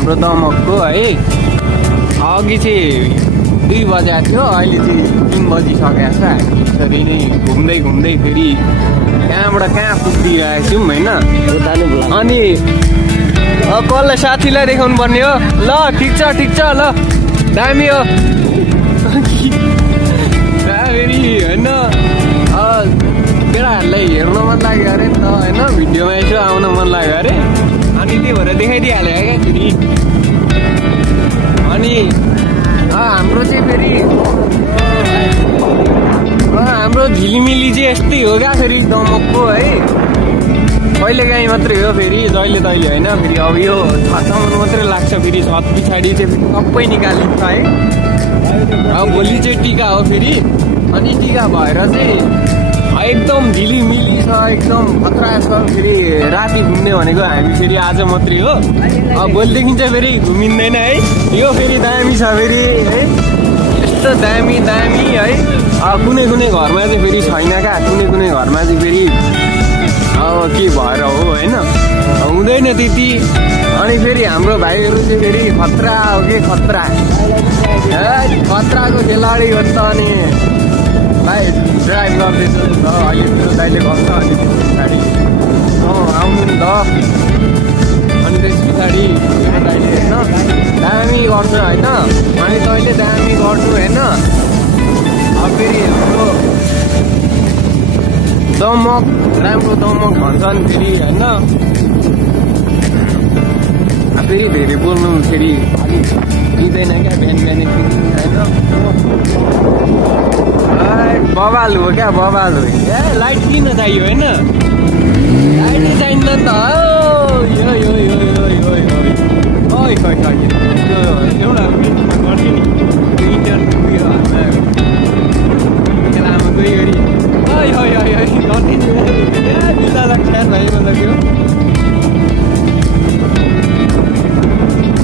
हाम्रो दमकको है। अघि चाहिँ 2 बजेको थियो, अहिले चाहिँ 3 बजिसकेको छ। हामी यसरी नै घुम्दै घुम्दै फेरि कहाँबाट कहाँ पुगिरहेको छौँ होइन। अनि कसलाई साथीलाई देखाउनु पर्ने हो? ल ठिक छ ल, दामी हो फेरि होइन। केटाहरूलाई हेर्न मन लाग्यो अरे नि त होइन, भिडियोमा यसो आउन मन लाग्यो अरे, अनि त्यही भएर देखाइदिइहाल्यो क्या फेरि। अनि हाम्रो चाहिँ फेरि हाम्रो झिलिमिली चाहिँ यस्तै हो क्या फेरि दमकको है। कहिलेकाहीँ मात्रै हो फेरि, जहिले तहिले होइन। फेरि अब यो छतसम्म मात्रै लाग्छ, फेरि छत पछाडि चाहिँ सबै निकालिन्छ है। अब भोलि चाहिँ टिका हो फेरि, अनि टिका भएर चाहिँ एकदम झिलिमिली छ, एकदम खतरा छ। फेरि राति घुम्ने भनेको हामी फेरि आज मात्रै हो, अब भोलिदेखि चाहिँ फेरि घुमिँदैन है। यो फेरि दामी छ फेरि है, यस्तो दामी दामी है। कुनै कुनै घरमा चाहिँ फेरि छैन क्या, कुनै घरमा चाहिँ फेरि अब के भएर हो होइन, हुँदैन त्यति। अनि फेरि हाम्रो भाइहरू चाहिँ फेरि खतरा हो कि खतरा, खतराको खेलाडी हो त। अनि भाइ ड्राइभ गर्दैछु नि त अहिले, त्यो दाइले गर्छ। अनि त्यस पछाडि आउनु नि त, अनि त्यस पछाडि दाइले होइन दामी गर्छ होइन। अनि तैँले दामी गर्नु होइन। अब फेरि हाम्रो दमक राम्रो दमक भन्छ नि फेरि होइन। फेरि धेरै बोल्नु फेरि अलिक दिँदैन क्या बिहान बिहानै फेरि होइन। बवाल हो क्या, बवाल हो। लाइट किन चाहियो होइन, लाइटै चाहिन्छ नि त। यो यो यो यो यो एउटा गर्थ्यो नि इन्टरको उयो लामा गई गरी गर्थ्यो नि बिल्ला लाग्छ भाइ मतलब।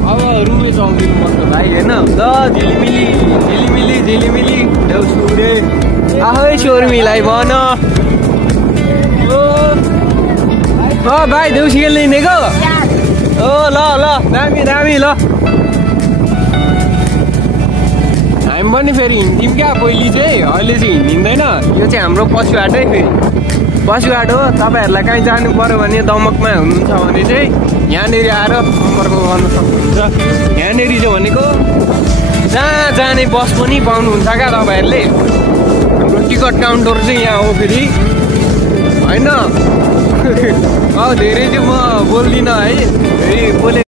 अब रुमै चल्दिनु पर्छ भाइ होइन। ल झिलिमिली देउसुरे आहै शोर्मीलाई भन। भाइ देउसी खेल्ने हिँडेको? ल दामी दामी। ल हामी पनि फेरि हिँड्थ्यौँ क्या पहिले चाहिँ, अहिले चाहिँ हिँडिँदैन। यो चाहिँ हाम्रो पशुहाटै, फेरि पशुहाट हो। तपाईँहरूलाई कहीँ जानु पर्यो भने दमकमा हुनुहुन्छ भने चाहिँ यहाँनिर आएर सम्पर्क गर्न सक्नुहुन्छ। यहाँनिर चाहिँ भनेको जहाँ जाने बस पनि पाउनुहुन्छ क्या तपाईँहरूले। हाम्रो टिकट काउन्टर चाहिँ यहाँ हो फेरि होइन। अब धेरै चाहिँ म बोल्दिनँ है, फेरि बोले